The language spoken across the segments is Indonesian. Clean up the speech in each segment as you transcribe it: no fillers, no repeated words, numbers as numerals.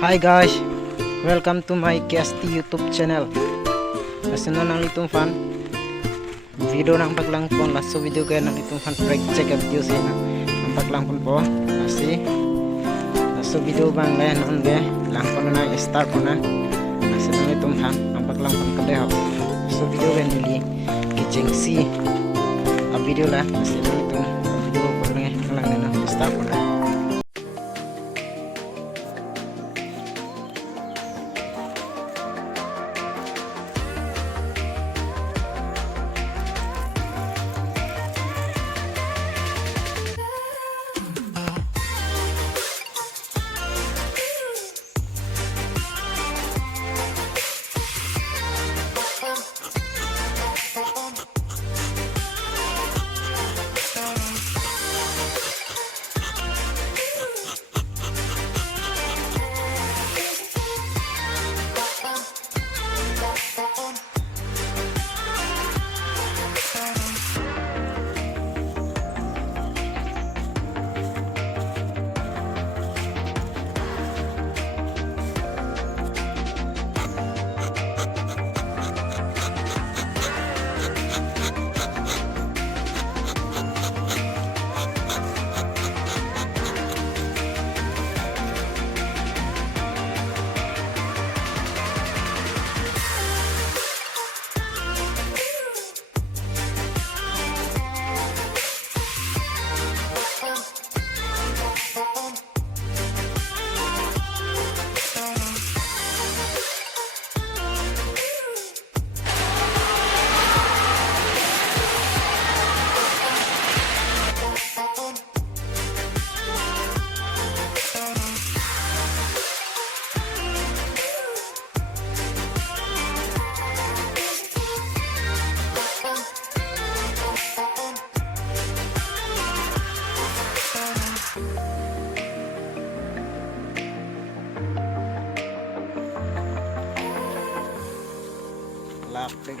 Hi guys, welcome to my KST YouTube channel. Nasunod ng litong fan video ng paglangpon laso video kaya ng litong fan break check up video sa ang paglangpon po kasi laso video bang layan on be langpon na start po na nasunod ng litong fan ang paglangpon kadeho laso video kan nili kijengsi a video lah nasunod litong video po lang na start po na.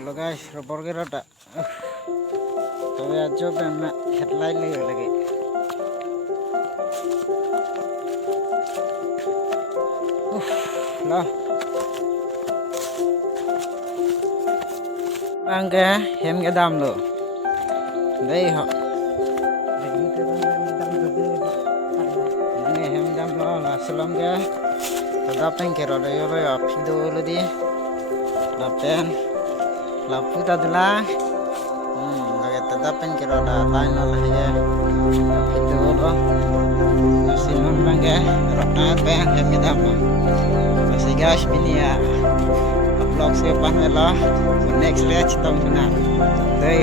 Lo guys, robor ke rata. To ya job na headline le lagi. Lo. Angga hem ke dam lo. Dei ho. Ini hem dam lo la salam ke. Tada pen ke ro yo ya phido lo di. Lapen lapu tadla lagi tetapen kira ada lain lah ya itu loh masih membang ya rata apa yang kami dapat masih guys ini ya vlog siapa lah next lihat kita benar deh